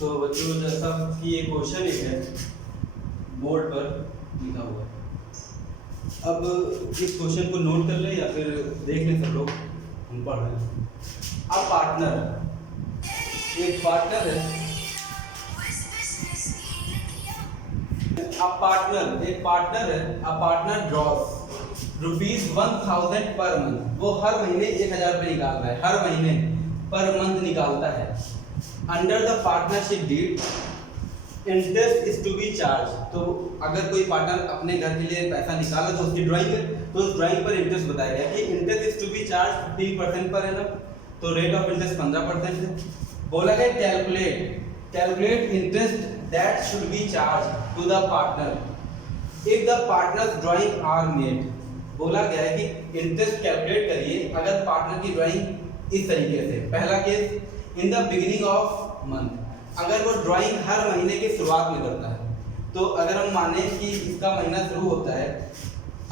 तो बच्चों जैसा कि ये क्वेश्चन एक है बोर्ड पर लिखा हुआ है, अब इस क्वेश्चन को नोट कर ले या फिर देख लें सब लोग, हम पढ़ रहे हैं। अब पार्टनर एक पार्टनर है, अब पार्टनर एक पार्टनर है, अब पार्टनर ड्रॉस ₹1000 पर मंथ, वो हर महीने 1000 रुपये निकाल रहा है, हर महीने पर मंथ निकालता है। Under the partnership deed interest is to be charge, तो अगर कोई पार्टनर अपने घर के लिए पैसा निकाला तो उसकी ड्राइंग है, तो उस ड्राइंग पर इंटरेस्ट बताया गया कि interest is to be charge 15% per annum, तो रेट ऑफ इंटरेस्ट 15% है। बोला गया calculate interest that should be charge to the partner if the partners drawing are made. बोला गया है कि इंटरेस्ट कैलकुलेट करिए अगर पार्टनर की ड्राइंग इस तरीके से। पहला case in the beginning of month, अगर वो ड्राइंग हर महीने की शुरुआत में करता है, तो अगर हम माने कि इसका महीना शुरू होता है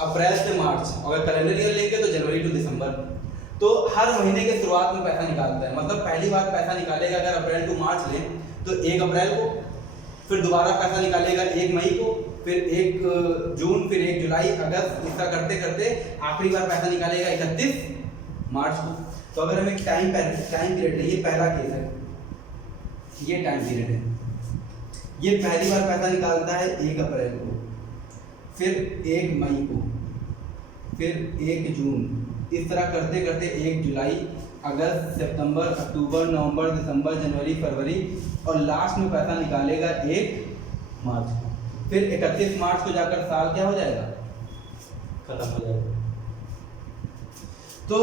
अप्रैल से मार्च, अगर कैलेंडर ईयर लेंगे तो जनवरी टू दिसंबर, तो हर महीने के शुरुआत में पैसा निकालता है। मतलब पहली बार पैसा निकालेगा अगर अप्रैल टू मार्च लें तो 1 अप्रैल को, फिर दोबारा पैसा निकालेगा 1 मई को, फिर 1 जून, फिर 1 जुलाई, अगस्त, इसका करते करते आखिरी बार पैसा निकालेगा 31 मार्च को। तो अगर हमें टाइम पीरियड है, ये पहला केस है, ये टाइम पीरियड है, ये पहली बार पैसा निकालता है 1 अप्रैल को, फिर 1 मई को, फिर 1 जून, इस तरह करते करते 1 जुलाई, अगस्त, सितंबर, अक्टूबर, नवंबर, दिसंबर, जनवरी, फरवरी और लास्ट में पैसा निकालेगा 1 मार्च को। फिर 31 मार्च को जाकर साल क्या हो जाएगा, खत्म हो जाएगा। तो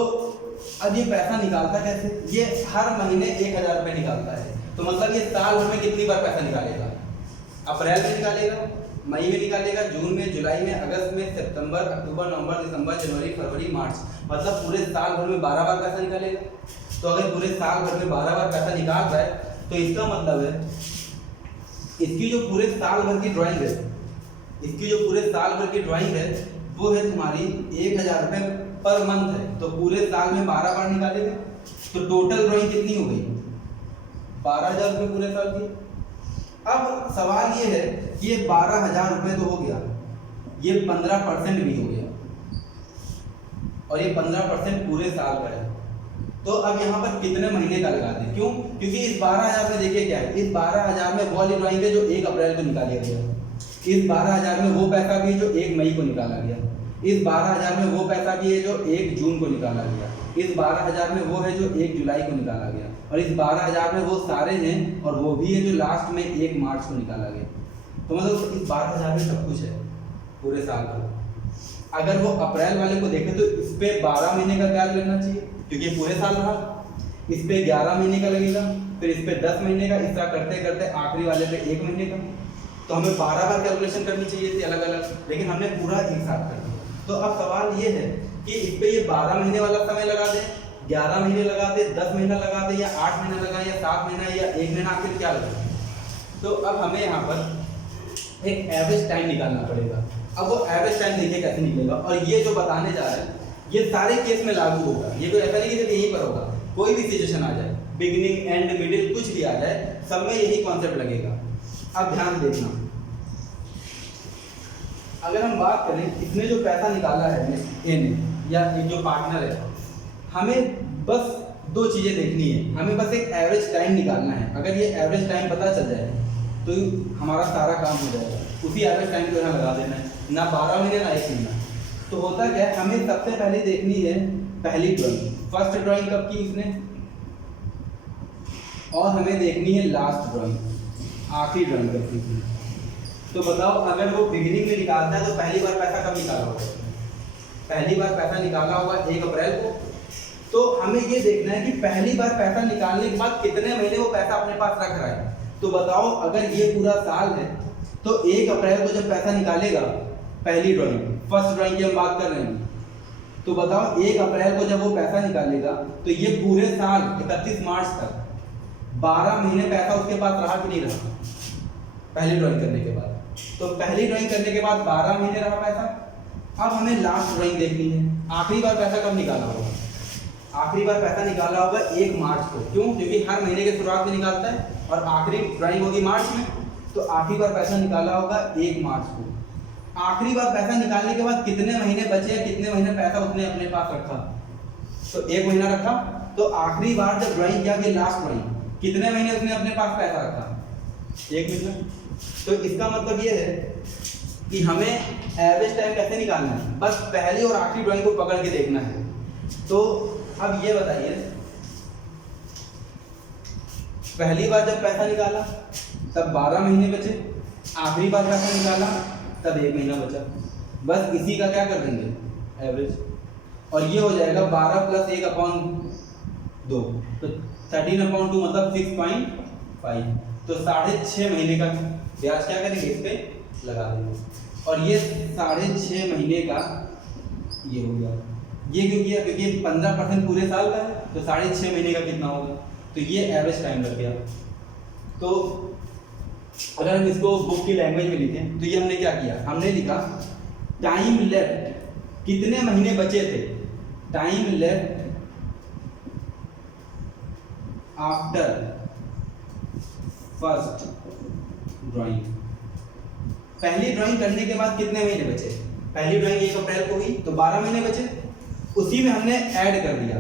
अब ये पैसा निकालता कैसे, ये हर महीने 1000 रुपये निकालता है। तो मतलब ये साल भर में कितनी बार पैसा निकालेगा, अप्रैल में निकालेगा, मई में निकालेगा, जून में, जुलाई में, अगस्त में, सितंबर, अक्टूबर, नवंबर, दिसंबर, जनवरी, फरवरी, मार्च, मतलब पूरे साल भर में 12 बार पैसा निकालेगा। तो अगर पूरे साल भर में 12 बार पैसा निकाल रहा है तो इसका मतलब है इसकी जो पूरे साल भर की ड्राइंग है, इसकी जो पूरे साल भर की ड्राइंग है वो है तुम्हारी 1000 रुपये पर मंथ है। तो पूरे साल में 12 बार निकालेगा तो टोटल ड्राइंग कितनी हो गई, 12,000 रुपये पूरे साल की। अब सवाल ये है कि ये 12,000 रुपये तो हो गया, ये 15% भी हो गया और ये 15% पूरे साल का है। तो अब यहाँ पर कितने महीने का लगा दें, क्यों, क्योंकि इस 12,000 में देखिए क्या है, इस 12,000 में वो वाली ड्राइंग है जो 1 अप्रैल को निकाला गया, इस 12,000 में वो पैसा भी है जो 1 मई को निकाला गया, इस 12,000 में वो पैसा भी है जो 1 जून को निकाला गया, इस 12,000 में वो है जो 1 जुलाई को निकाला गया और इस 12,000 में वो सारे हैं और वो भी है जो लास्ट में 1 मार्च को निकाला गया। तो मतलब इस 12,000 में सब कुछ है पूरे साल का। अगर वो अप्रैल वाले को देखें तो इस पे 12 महीने का ब्याज लगना चाहिए क्योंकि पूरे साल रहा, इस पे 11 महीने का लगेगा, फिर इस पे 10 महीने का, इस तरह करते करते आखिरी वाले पे 1 महीने का। तो हमें 12 बार कैलकुलेशन करनी चाहिए थी अलग अलग, लेकिन हमने पूरा एक साथ कर दिया। तो अब सवाल ये है कि इस पे ये 12 महीने वाला समय लगा दें, 11 महीने लगा दें, 10 महीना लगा दें, या 8 महीना लगाएं, या 7 महीना, या 1 महीना, आखिर क्या लगाएं। तो अब हमें यहाँ पर एक एवरेज टाइम निकालना पड़ेगा। अब वो एवरेज टाइम देखिए कैसे निकलेगा, और ये जो बताने जा रहे हैं ये सारे केस में लागू होगा। ये कोई ऐसा नहीं कि सिर्फ यहीं पर होगा, कोई भी सिचुएशन आ जाए, बिगिनिंग, एंड, मिडिल, कुछ भी आ जाए, सब में यही कॉन्सेप्ट लगेगा। अब ध्यान देखना, अगर हम बात करें इसने जो पैसा निकाला है ए ने या एक जो पार्टनर है, हमें बस 2 चीज़ें देखनी है, हमें बस एक एवरेज टाइम निकालना है। अगर ये एवरेज टाइम पता चल जाए तो हमारा सारा काम हो जाएगा। उसी एवरेज टाइम को यहाँ लगा देना है, ना 12 महीने ना 1 महीना। तो होता क्या है, हमें सबसे पहले देखनी है पहली ड्राइंग, फर्स्ट ड्राइंग कब की इसने, और हमें देखनी है लास्ट ड्राइंग, आखिरी ड्राइंग कब की थी। तो बताओ, अगर वो बिगिनिंग में निकालता है तो पहली बार पैसा कब निकाला होगा, पहली बार पैसा निकाला होगा 1 अप्रैल को। तो हमें ये देखना है कि पहली बार पैसा निकालने के बाद कितने महीने वो पैसा अपने पास रख रहा है। तो बताओ, अगर ये पूरा साल है तो 1 अप्रैल को जब पैसा निकालेगा, पहली ड्राइंग, फर्स्ट ड्राइंग की हम बात कर रहे हैं, तो बताओ 1 अप्रैल को जब वो पैसा निकालेगा तो ये पूरे साल 31 मार्च तक 12 महीने पैसा उसके पास रहा कि नहीं रहा, पहली ड्राइंग करने के बाद। तो पहली ड्राइंग करने के बाद 12 महीने रहा पैसा। अब हमें लास्ट ड्राइंग देखनी है, आखिरी बार पैसा कब निकाला होगा, आखिरी बार पैसा निकाला होगा 1 मार्च को। क्यों, क्योंकि हर महीने के शुरुआत में निकालता है और आखिरी ड्राइंग होगी मार्च में, तो आखिरी बार पैसा निकाला होगा 1 मार्च को। आखिरी बार पैसा निकालने के बाद कितने महीने बचे, कितने महीने पैसा उसने अपने पास रखा, तो 1 महीना रखा। तो आखिरी बार जब ड्राइंग किया कि लास्ट ड्राइंग, कितने महीने उसने अपने पास पैसा रखा, 1 महीना। तो इसका मतलब ये है कि हमें एवरेज टाइम कैसे निकालना है, बस पहली और आखिरी ड्राइंग को पकड़ के देखना है। तो अब ये बताइए, पहली बार जब पैसा निकाला तब 12 महीने बचे, आखिरी बार पैसा निकाला तब 1 महीना बचा, बस इसी का क्या कर देंगे एवरेज, और ये हो जाएगा 12 + 1/2, तो 13/2 मतलब 6.5। तो 6.5 महीने का ब्याज क्या करेंगे, इस पे लगा देंगे। और ये 6.5 महीने का ये हो गया। ये क्यों किया, क्योंकि 15% पूरे साल का है, तो 6.5 महीने का कितना होगा, तो ये एवरेज टाइम लग गया। तो अगर हम इसको बुक की लैंग्वेज में लिखें तो ये हमने क्या किया, हमने लिखा टाइम लेफ्ट, कितने महीने बचे थे, time left after first drawing. पहली ड्राइंग करने के बाद कितने महीने बचे, पहली ड्राइंग 1 अप्रैल को हुई तो 12 महीने बचे, उसी में हमने ऐड कर दिया,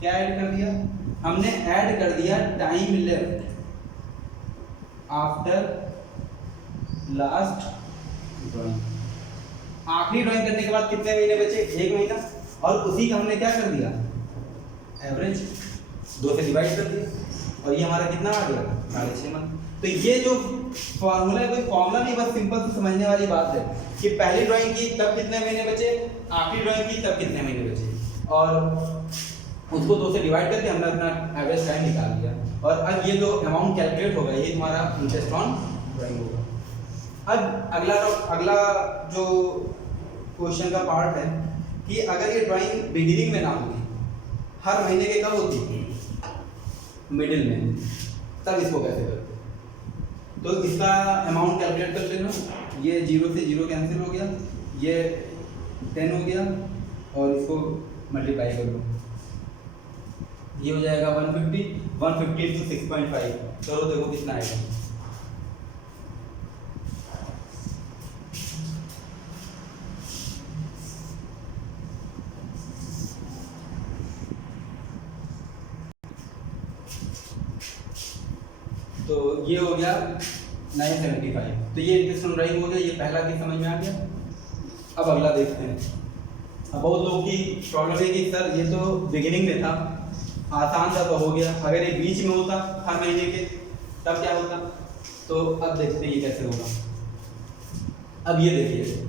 क्या ऐड कर दिया, हमने ऐड कर दिया time left after last drawing. आखिरी ड्राइंग करने के बाद कितने महीने बचे, 1 महीना, और उसी का हमने क्या कर दिया एवरेज। 2 से डिवाइड कर दिया और ये हमारा कितना आ गया 6.5 मंथ। तो ये जो फॉर्मूला है कोई फॉर्मूला नहीं, बस सिंपल से समझने वाली बात है कि पहली ड्राइंग की तब कितने महीने बचे, आखिरी ड्राइंग की तब कितने महीने बचे, और उसको 2 से डिवाइड करके हमने अपना एवरेज टाइम निकाल दिया। और अब ये जो अमाउंट कैलकुलेट होगा ये तुम्हारा इंटरेस्ट ऑन ड्राइंग होगा। अब अगला जो क्वेश्चन का पार्ट है कि अगर ये ड्राइंग बिगिनिंग में ना होती, हर महीने के कब होती, मिडिल में, तब इसको कैसे करते? तो इसका अमाउंट कैलकुलेट कर लेना। ये 0 से 0 कैंसिल हो गया, ये 10 हो गया और इसको मल्टीप्लाई कर लो, ये हो जाएगा 150 to 6.5 करो, देखो कितना आएगा। तो ये हो गया 975। तो ये इंटरेस्ट ऑन ड्राइंग हो गया, ये पहला केस समझ में आ गया। अब अगला देखते हैं। अब बहुत लोगों की प्रॉब्लम है कि सर ये तो बिगिनिंग में था, आसान था तो हो गया, अगर ये बीच में होता हर महीने के तब क्या होता? तो अब देखते हैं ये कैसे होगा। अब ये देखिए,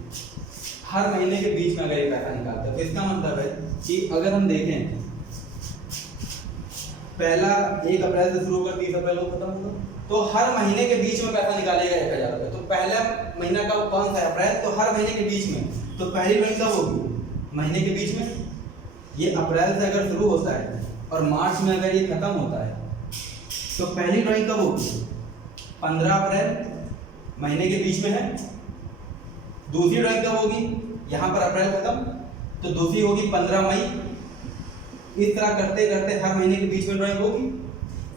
हर महीने के बीच में अगर ये पैसा निकालता है तो इसका मतलब है कि अगर हम देखें पहला 1 अप्रैल से शुरू कर 30 अप्रैल को खत्म होगा, तो हर महीने के बीच में पैसा निकालेगा 1000 रुपये। तो पहला महीना का कौन सा अप्रैल, तो हर महीने के बीच में, तो पहली ड्राइंग कब होगी, महीने के बीच में। ये अप्रैल से अगर शुरू होता है और मार्च में अगर ये खत्म होता है तो पहली ड्राइंग कब होगी, 15 अप्रैल, महीने के बीच में है। दूसरी ड्राइंग कब होगी, यहाँ पर अप्रैल खत्म, तो दूसरी होगी 15 मई। इस तरह करते करते हर महीने के बीच में ड्राइंग होगी।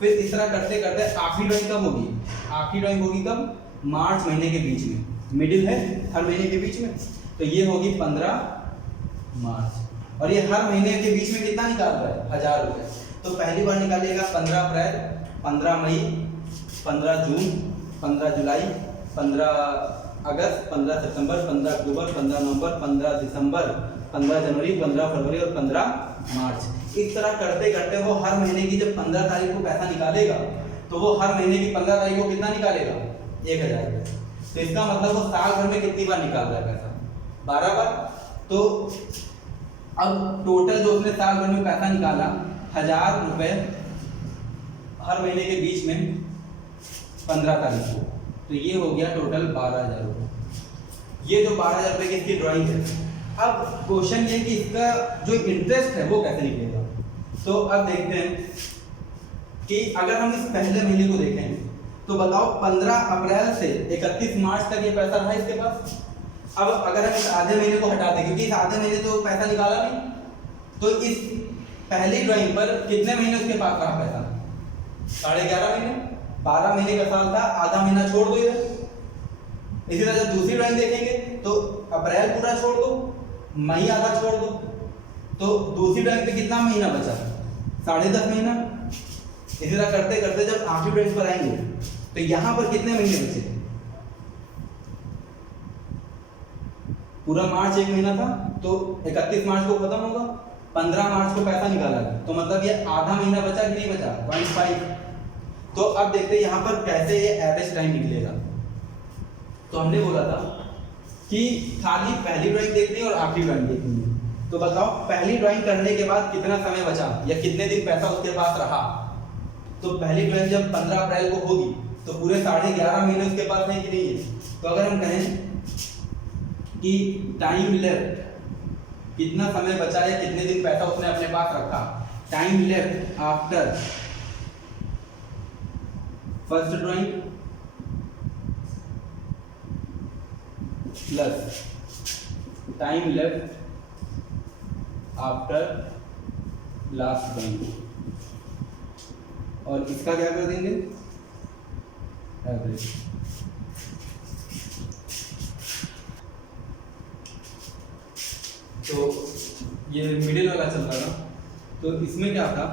फिर इस तरह करते करते आखिरी ड्राइंग कब होगी, आखिरी ड्राइंग होगी कब, मार्च महीने के बीच में, मिडिल है हर महीने के बीच में, तो ये होगी 15 मार्च। और ये हर महीने के बीच में कितना निकाल रहा है, 1000 रुपये। तो पहली बार निकालिएगा 15 अप्रैल, 15 मई, 15 जून, 15 जुलाई, 15 अगस्त, 15 सितंबर, 15 अक्टूबर, 15 नवंबर, 15 दिसंबर, 15 जनवरी, 15 फरवरी और 15 मार्च। इस तरह करते करते वो हर महीने की जब 15 तारीख को पैसा निकालेगा तो वो हर महीने की 15 तारीख को कितना निकालेगा, 1000 रुपये। तो इसका मतलब वो साल भर में कितनी बार निकाल रहा है पैसा, 12 बार। तो अब टोटल जो उसने साल भर में पैसा निकाला 1000 रुपये हर महीने के बीच में 15 तारीख को, तो ये हो गया टोटल 12000 रुपये। ये जो 12000 रुपये की इसकी ड्राइंग है। अब क्वेश्चन ये कि इसका जो इंटरेस्ट है वो कैसे निकलेगा। तो अब देखते हैं कि अगर हम इस पहले महीने को देखें तो बताओ 15 अप्रैल से 31 मार्च तक ये पैसा रहा इसके पास। अब अगर हम इस आधे महीने को हटा दें, क्योंकि इस आधे महीने तो पैसा निकाला नहीं, तो इस पहली ड्राइंग पर कितने महीने उसके पास रहा पैसा, 11.5 महीने। 12 महीने का साल था, आधा महीना छोड़ दो इधर। इसी तरह जब दूसरी ड्राइंग देखेंगे तो अप्रैल पूरा छोड़ दो, मई आधा छोड़ दो, तो दूसरी ड्राइंग पे कितना महीना बचा, 10.5 महीना। इसी तरह करते करते जब आखिरी ड्राइंग पर आएंगे तो यहाँ पर कितने महीने बचे, पूरा मार्च 1 महीना था, तो 31 मार्च को खत्म होगा, 15 मार्च को पैसा निकाला, तो मतलब ये आधा महीना बचा कि नहीं बचा, 0.5। तो अब देखते हैं यहाँ पर कैसे ये एवरेज टाइम निकलेगा। तो हमने बोला था कि खाली पहली ड्राइंग देखनी है और आखिरी ड्राइंग देखनी है। तो बताओ पहली ड्राइंग करने के बाद कितना समय बचा या कितने दिन पैसा उसके पास रहा। तो पहली ड्राइंग जब 15 अप्रैल को होगी तो पूरे 11.5 महीने उसके पास है कि नहीं है। तो अगर हम कहें कि टाइम लेफ्ट, कितना समय बचा या कितने दिन पैसा उसने अपने पास रखा, time left after first drawing plus time left after last drawing, और इसका क्या कर देंगे, एवरेज। तो ये मिडिल वाला चल रहा था। तो इसमें क्या था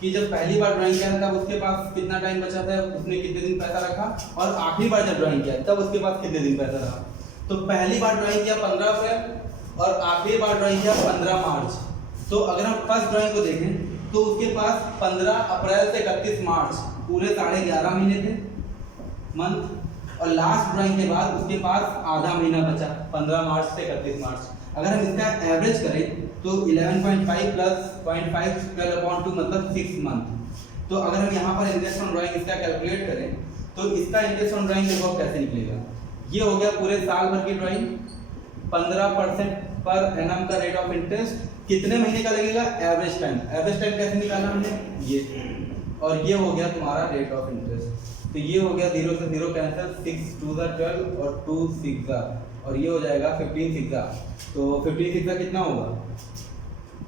कि जब पहली बार ड्राइंग किया तब उसके पास कितना टाइम बचा था, उसने कितने दिन पैसा रखा, और आखिरी बार जब ड्राइंग किया तब उसके पास कितने दिन पैसा रहा। तो पहली बार ड्राइंग किया 15 अप्रैल और आखिरी बार ड्राइंग किया 15 मार्च। तो अगर हम फर्स्ट ड्राइंग को देखें तो उसके पास 15 अप्रैल से 31 मार्च पूरे 11.5 महीने थे मंथ, और लास्ट ड्राइंग के बाद उसके पास आधा महीना बचा 15 मार्च से 31 मार्च। अगर हम इसका एवरेज करें तो 11.5 प्लस 0.5 12/2 मतलब 6 मंथ। तो अगर हम यहाँ पर इंटरेस्ट ऑन ड्राइंग इसका कैलकुलेट करें तो इसका इंटरेस्ट ऑन ड्राइंग देखो कैसे निकलेगा। ये हो गया पूरे साल भर की ड्राइंग, 15% पर एनम का रेट ऑफ इंटरेस्ट कितने महीने का लगेगा, एवरेज टाइम कैसे निकाला हमने ये, और ये हो गया तुम्हारा रेट ऑफ इंटरेस्ट। तो ये हो गया 0 से 0 कैंसिल, 6 2 12 और 2 6 और ये हो जाएगा 15 6। तो 15 6 कितना होगा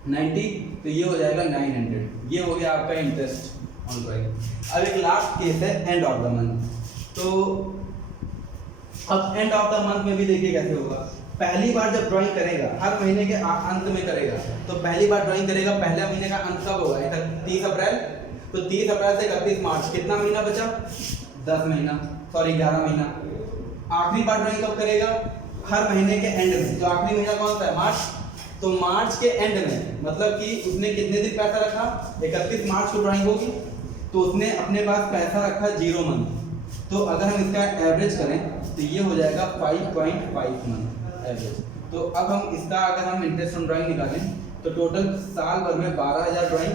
90, तो ये हो जाएगा 900। ये हो गया आपका इंटरेस्ट ऑन ड्राइंग। अब एक लास्ट केस है एंड ऑफ द मंथ। तो अब एंड ऑफ द मंथ में भी देखिए कैसे होगा। पहली बार जब ड्राइंग करेगा हर महीने के अंत में करेगा, तो पहली बार ड्राइंग करेगा पहले महीने का अंत कब होगा 30 अप्रैल। तो 30 अप्रैल से 31 मार्च कितना महीना बचा 11 महीना। आखिरी बार ड्राइंग कब करेगा हर महीने के एंड में, तो आखिरी महीना कौन सा है मार्च। तो मार्च के एंड में मतलब कि उसने कितने दिन पैसा रखा 31 मार्च को ड्राइंग होगी, तो उसने अपने पास पैसा रखा 0 मंथ। तो अगर हम इसका एवरेज करें तो ये हो जाएगा 5.5 मंथ एवरेज। तो अब हम इसका अगर हम इंटरेस्ट ऑन ड्राइंग निकालें तो टोटल साल भर में 12,000 ड्राइंग,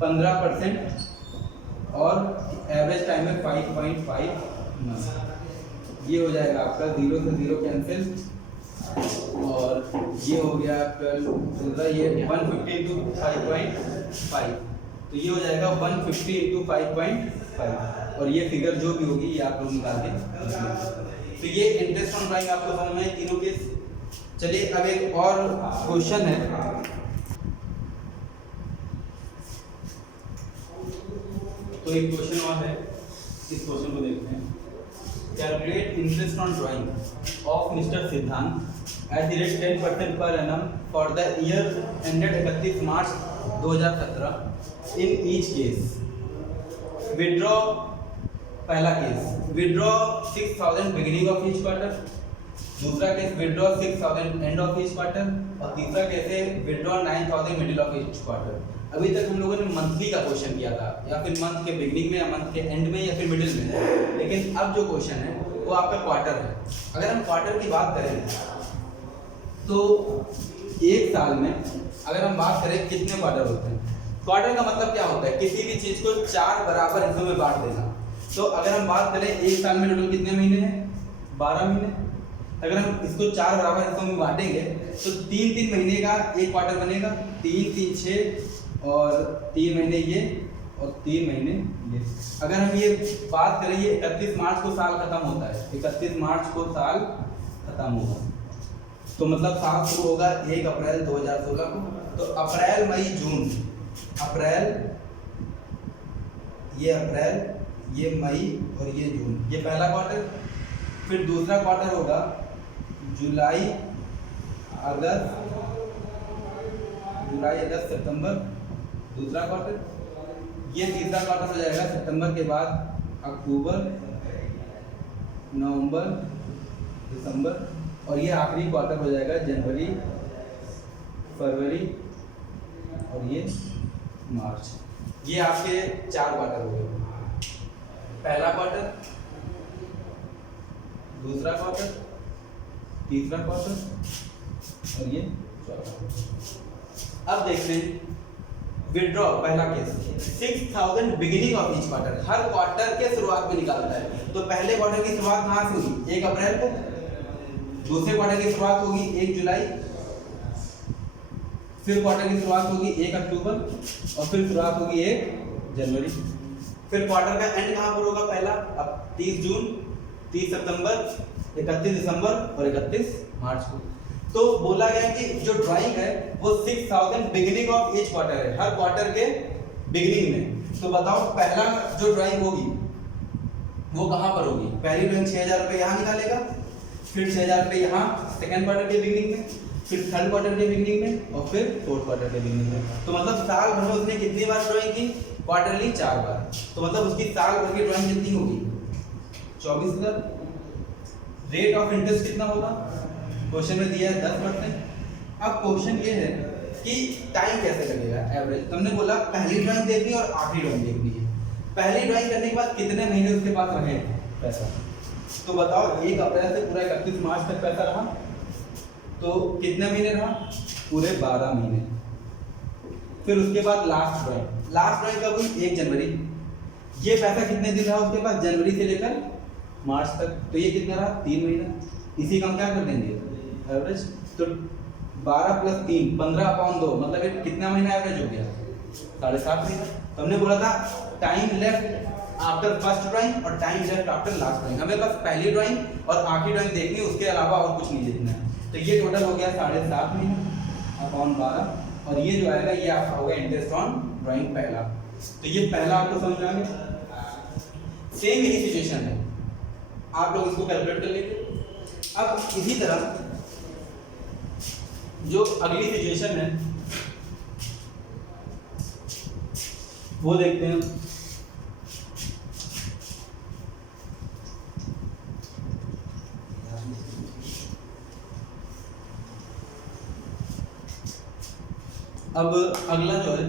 15% और एवरेज टाइम है 5.5 मंथ। ये हो जाएगा आपका 0 से 0 कैंसिल, और ये हो गया आपका ये 150 इंटू 5.5, तो ये हो जाएगा 150 इंटू 5.5, और ये फिगर जो भी होगी ये आप लोग निकाल के। तो ये इंटरेस्ट ऑन ड्राइंग आपको समझ में तीनों केस। चलिए अब एक और क्वेश्चन है, तो एक क्वेश्चन और है, इस क्वेश्चन को देखते हैं। Calculate interest on drawing of mister Siddhant at the rate 10% per annum for the year ended 31 March 2017 in each case. Withdraw, पहला case withdraw 6,000 beginning of each quarter, दूसरा case withdraw 6,000 end of each quarter, और तीसरा case है withdraw 9,000 middle of each quarter. अभी तक हम लोगों ने मंथली का क्वेश्चन किया था, या फिर मंथ के बिगिनिंग में या मंथ के एंड में या फिर मिडिल में, लेकिन अब जो क्वेश्चन है वो आपका क्वार्टर है। अगर हम क्वार्टर की बात करें तो एक साल में अगर हम बात करें कितने क्वार्टर होते हैं, क्वार्टर का मतलब क्या होता है किसी भी चीज को 4 बराबर हिस्सों में बांट देना। तो अगर हम बात करें एक साल में टोटल कितने महीने हैं 12 महीने, अगर हम इसको 4 बराबर हिस्सों में बांटेंगे तो 3-3 महीने का एक क्वार्टर बनेगा, 3 3 6 और 3 महीने ये और 3 महीने ये। अगर हम ये बात करें ये 31 मार्च को साल खत्म होता है, 31 मार्च को साल खत्म होगा, तो मतलब साल शुरू होगा 1 अप्रैल 2016 को। तो अप्रैल मई जून, अप्रैल ये मई और ये जून, ये पहला क्वार्टर। फिर दूसरा क्वार्टर होगा जुलाई अगस्त सितंबर, दूसरा क्वार्टर। ये तीसरा क्वार्टर हो जाएगा सितंबर के बाद अक्टूबर नवंबर दिसंबर, और ये आखिरी क्वार्टर हो जाएगा जनवरी फरवरी और ये मार्च। ये आपके 4 क्वार्टर हो गए, पहला क्वार्टर, दूसरा क्वार्टर, तीसरा क्वार्टर और ये चौथा। अब देखते हैं विड्रॉ, पहला case 6,000 beginning of each quarter, her quarter के शुरुआत में निकालता है। तो पहले क्वार्टर की शुरुआत कहाँ से होगी 1 अप्रैल को, दूसरे क्वार्टर की शुरुआत होगी 1 जुलाई, फिर क्वार्टर की शुरुआत होगी 1 अक्टूबर और फिर शुरुआत होगी 1 जनवरी। फिर क्वार्टर का एंड कहाँ पर होगा पहला, अब 30 जून, 30 सितंबर, 31 दिसंबर और 31 मार्च को। तो बोला गया कि जो ड्राइंग है वो 6,000 बिगिनिंग ऑफ ईच क्वार्टर है, हर क्वार्टर के बिगिनिंग में। तो बताओ पहला जो ड्राइंग होगी वो कहाँ पर होगी, पहली ड्राइंग 6,000 रुपये यहाँ निकालेगा, फिर 6,000 रुपये यहाँ सेकेंड क्वार्टर के बिगिनिंग में, फिर थर्ड क्वार्टर के बिगिनिंग में और फिर फोर्थ क्वार्टर के बिगिनिंग में। तो मतलब साल भर में उसने कितनी बार ड्राइंग की, क्वार्टरली 4 बार। तो मतलब उसकी साल भर की ड्राइंग कितनी होगी 24,000। रेट ऑफ इंटरेस्ट कितना होगा, क्वेश्चन में दिया है 10%। अब क्वेश्चन ये है कि टाइम कैसे लगेगा एवरेज। तुमने बोला पहली ड्राइंग देखनी है और आखिरी ड्राइंग देखनी है। पहली ड्राइंग करने के बाद कितने महीने उसके पास रहे पैसा, तो बताओ 1 अप्रैल से पूरा 31 मार्च तक पैसा रहा, तो कितने महीने रहा, पूरे 12 महीने। फिर उसके बाद लास्ट ड्राइंग कब हुई, 1 जनवरी। ये पैसा कितने दिन रहा उसके पास, जनवरी से लेकर मार्च तक, तो ये कितना रहा, 3 महीना। इसी का हम क्या कर देंगे एवरेज, तो 12 + 3 15/2, मतलब ये कितना महीना एवरेज हो गया, 7.5 महीना। तो हमने बोला था time left after first drawing और time left after last drawing. हमें बस पहली ड्राइंग और आखिरी ड्राइंग देखनी है, उसके अलावा और कुछ नहीं देखना है। तो ये टोटल हो गया 7.5 महीना अपॉन 12, और ये जो आएगा ये आपका होगा इंटरेस्ट ऑन ड्राइंग पहला। तो ये पहला आपको समझ में आ गया। सेम यही सिचुएशन है, आप लोग इसको कैलकुलेट कर लेंगे। अब इसी तरह जो अगली सिचुएशन है वो देखते हैं। अब अगला जो है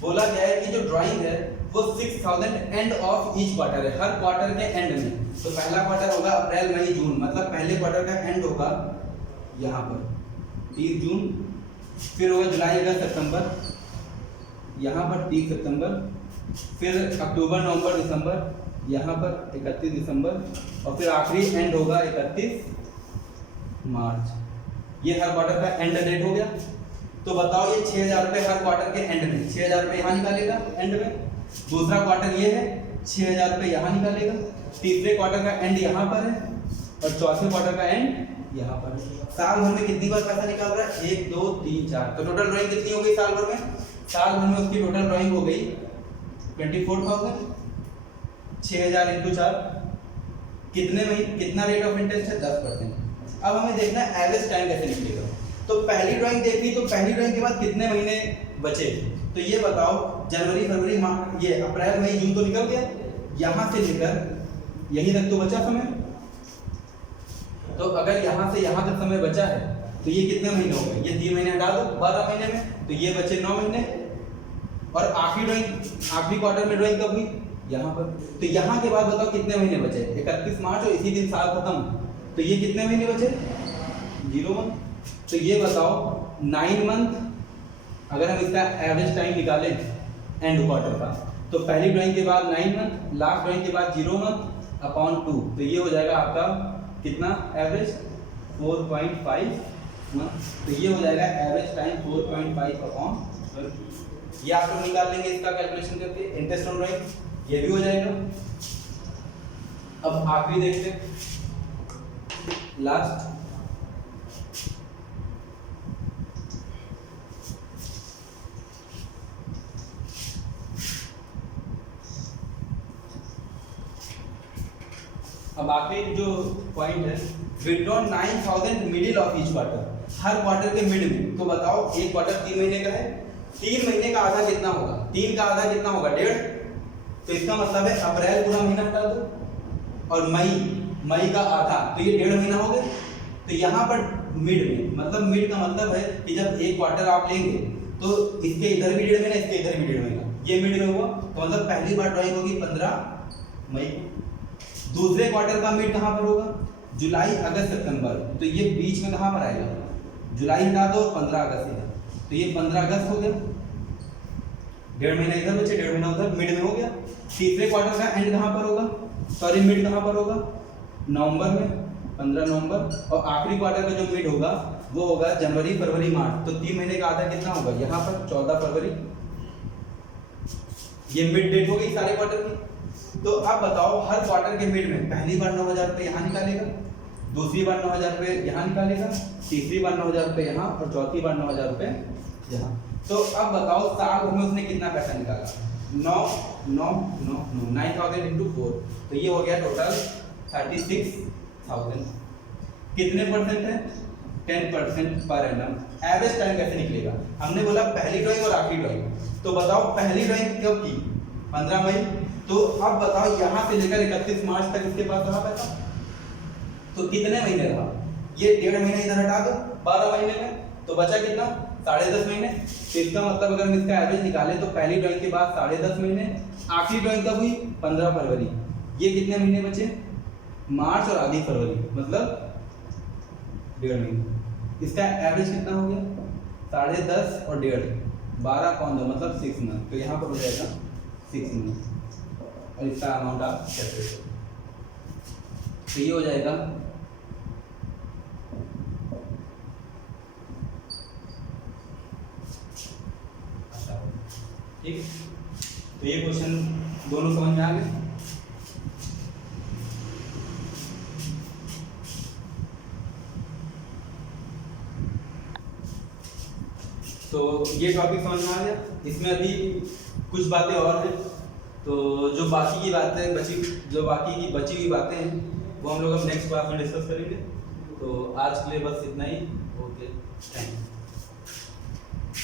बोला गया है कि जो ड्राइंग है वो 6000 एंड ऑफ ईच क्वार्टर है, हर क्वार्टर के एंड में। तो पहला क्वार्टर होगा अप्रैल मई जून, मतलब पहले क्वार्टर का एंड होगा यहाँ पर 30 जून, फिर होगा जुलाई अगस्त सितंबर, यहाँ पर 30 सितंबर, फिर अक्टूबर नवंबर दिसंबर, यहाँ पर 31 दिसंबर, और फिर आखिरी एंड होगा 31 मार्च। ये हर क्वार्टर का एंड डेट हो गया। तो बताओ ये 6000 रुपये हर क्वार्टर के एंड में, 6000 रुपये यहाँ निकालेगा एंड में। दूसरा क्वार्टर ये है, 6000 रुपये यहाँ निकालेगा। तीसरे क्वार्टर का एंड यहाँ पर है और चौथे क्वार्टर का एंड यहाँ पर है। साल भर में कितनी बार पैसा निकाल रहा है, 1 2 3 4। तो टोटल ड्राइंग कितनी हो गई साल भर में, साल भर में उसकी टोटल ड्राइंग हो गई 24,000। 6000 × 4 कितने में, कितना रेट ऑफ इंटरेस्ट है, 10%। अब हमें देखना है एवरेज टाइम कैसे निकलेगा। तो पहली ड्राइंग देखी, तो पहली ड्राइंग के बाद कितने महीने बचे, तो ये बताओ जनवरी फरवरी मार्च, ये अप्रैल मई जून तो निकल गया, यहाँ से लेकर यहीं तक तो बचा समय। तो अगर यहाँ से यहाँ तक समय बचा है तो ये कितने महीने हो गए, ये 3 महीने हटा दो 12 महीने में, तो ये बचे 9 महीने। और आखिरी ड्राइंग, आखिरी क्वार्टर में ड्राइंग कब हुई, यहाँ पर। तो यहाँ के बाद बताओ कितने महीने बचे, 31 मार्च और इसी दिन साल खत्म, तो ये कितने महीने बचे, 0 मंथ। तो ये बताओ 9 मंथ अगर हम इसका एवरेज टाइम निकालें एंड क्वार्टर का, तो पहली ड्राइंग के बाद 9 मंथ, लास्ट ड्राइंग के बाद 0 मंथ अपॉन 2, तो ये हो जाएगा आपका कितना एवरेज, 4.5 मंथ। तो ये हो जाएगा एवरेज टाइम 4.5 अपॉन 12। ये आप लोग निकाल लेंगे इसका कैलकुलेशन करके, इंटरेस्ट ऑन ड्राइंग ये भी हो जाएगा। अब आखिरी देखते हैं लास्ट, अब आखिरी जो पॉइंट है, withdraw 9000 middle of each quarter, her quarter के मिड में। तो बताओ एक क्वार्टर 3 महीने का है, 3 महीने का आधा कितना होगा, 3 का आधा कितना होगा, 1.5। तो इसका मतलब है अप्रैल पूरा महीना हटा दो और मई का आधा, तो ये 1.5 महीना हो गया। तो यहाँ पर मिड में, मतलब मिड का मतलब है कि जब एक क्वार्टर आप लेंगे तो इसके इधर भी 1.5 महीना, इसके इधर भी 1.5 महीना, ये मिड में हुआ। तो मतलब पहली बार ड्राइंग होगी 15 मई को। दूसरे क्वार्टर का मिड कहाँ पर होगा, जुलाई अगस्त सितंबर, तो ये बीच में कहाँ पर आएगा, जुलाई हटा दो 15 अगस्त इधर, तो ये 15 अगस्त हो गया। 1.5 महीना इधर बचे, 1.5 महीना उधर, मिड में हो गया। तीसरे क्वार्टर का एंड कहाँ पर होगा, सॉरी मिड कहाँ पर होगा, नवंबर में, 15 नवंबर। और आखिरी क्वार्टर का जो मिड होगा वो होगा जनवरी फरवरी मार्च, तो 3 महीने का आधा कितना होगा, यहाँ पर 14 फरवरी। ये मिड डेट हो गई सारे क्वार्टर की। तो अब बताओ हर क्वार्टर के मिड में पहली बार 9000 रुपये यहाँ निकालेगा, दूसरी बार 9000 रुपये यहाँ निकालेगा, तीसरी बार 9000 रुपये यहाँ और चौथी बार 9000 रुपये यहाँ। तो अब बताओ साल भर में उसने कितना पैसा निकाला, 9000 × 4, तो ये हो गया टोटल 36,000। कितने परसेंट है, 10% पर एनम। एवरेज टाइम कैसे निकलेगा, हमने बोला पहली ड्राइंग और आखिरी ड्राइंग। तो बताओ पहली ड्राइंग कब की, 15 मई। तो अब बताओ यहाँ से लेकर 31 मार्च तक इसके पास रहा पैसा, तो कितने महीने रहा, ये 1.5 महीने इधर हटा दो 12 महीने में, तो बचा कितना 10.5 महीने। तो इसका मतलब अगर हम इसका एवरेज निकालें तो पहली ड्राइंग के बाद 10.5 महीने, आखिरी ड्राइंग कब हुई 15 फरवरी। ये कितने महीने बचे, मार्च और आधी फरवरी, मतलब 1.5 महीने। इसका एवरेज कितना हो गया 10.5 और 1.5, 12 कौन 2 मतलब 6 मंथ। तो यहाँ पर हो जाएगा 6 मंथ और इसका अमाउंट आप कैलकुलेट करो। तो ये हो जाएगा ठीक। तो ये क्वेश्चन दोनों समझ में आ गए। तो ये टॉपिक समझ में आ गया। इसमें अभी कुछ बातें और हैं, तो जो बाकी की बची हुई बातें हैं वो हम लोग अब नेक्स्ट क्लास में डिस्कस करेंगे। तो आज के लिए बस इतना ही। Okay, thank you.